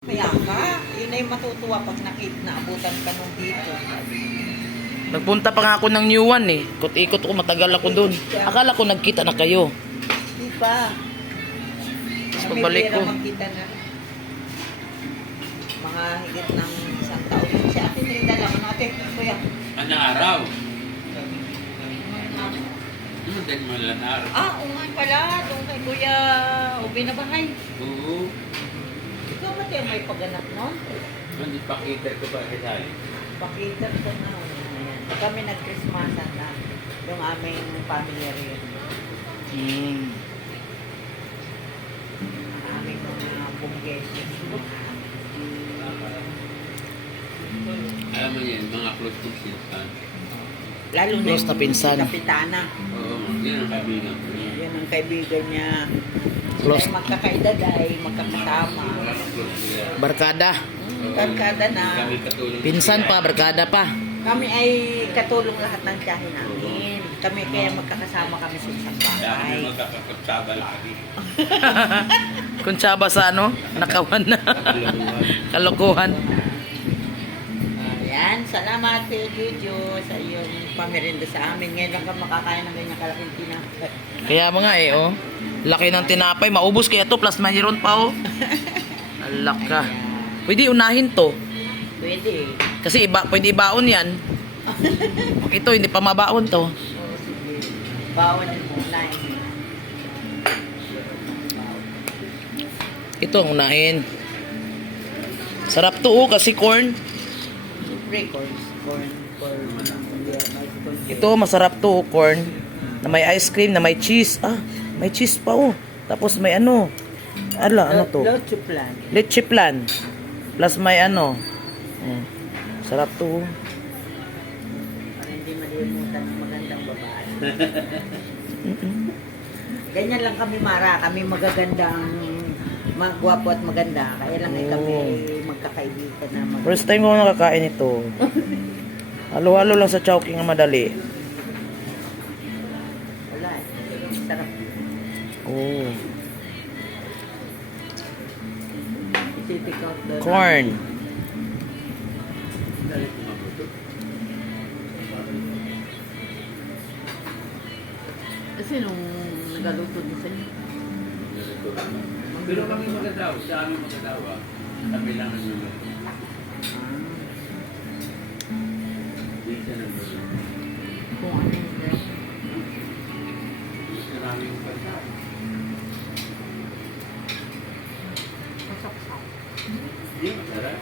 Kaya ka, yun ay matutuwa pag naabutan ka nung dito. Nagpunta pa nga ako ng New One eh. Ikot-ikot ako, matagal ako doon. Akala ko nagkita na kayo. Di ba? Tapos pagbalik ko. Magkita na. Mga higit ng isang taon. Si ate Trinda lang. Ano ate? Kuya? Anong araw? Ano din mo lang araw? Oo nga pala. Doon kay Kuya Ubi na bahay. Oo. Ikaw ba tayo may pagganap nun? Hindi pa kita ko ba kasali? Pakita ko na. Ayan. Kami nag-Christmasan na. Yung aming family rin. Aming mga bunggeses. Alam mo yan, mga close to silpan. Lalo na Close na pinsan. Kapitana. Oo, yun ang kaibigan ko. Yan ang kaibigan niya. Close. Ay magkakaedad ay magkakasama. Close nila. Barkada. Barkada na. Kami katulong. Pinsan pa, barkada pa. Kami ay katulong lahat ng tiyahe namin. Kami kaya magkakasama kami sa isang Kaya kami bahay. magkakapagsaba lagi. Kuntsaba sa ano? Nakawan na. Kalokohan. Ayan, salamat kay Jojo sa iyong pamirinda sa amin. Ngayon lang ka makakain ng ganyang kalaking tinapay. Kaya mga eh, oh. Laki ng tinapay. Maubos kaya to, plus mayroon pa, oh. Alak ka. Pwede unahin to. Pwede. Kasi pwede ibaon yan. Ito, hindi pa mabaon to. Oo, sige. Bawan yung muna. Ito ang unahin. Sarap to, oh, kasi corn. Siyempre, corn. Ito, masarap to, oh, corn. Na may ice cream, na may cheese. Ah, may cheese pa, oh. Tapos may ano. Ano to? Leche plan. Leche plan. Plus may ano. Sarap to. Para hindi malimutan ng magandang babae. Ganyan lang kami, Mara. Kami magagandang, magwapo at maganda. Kaya lang ay kami magkakaibigan na First time ko nakakain ito. Halo-halo lang sa chowking ang madali. Wala eh. Sarap. Oh. Ititik out doon. Corn. Kasi nung nagaluto din sa inyo. Pero kami magadaw, sa amin magadaw kami lang ang nung Kung ano yung maraming pagkain. masaksak. Hindi, masarap.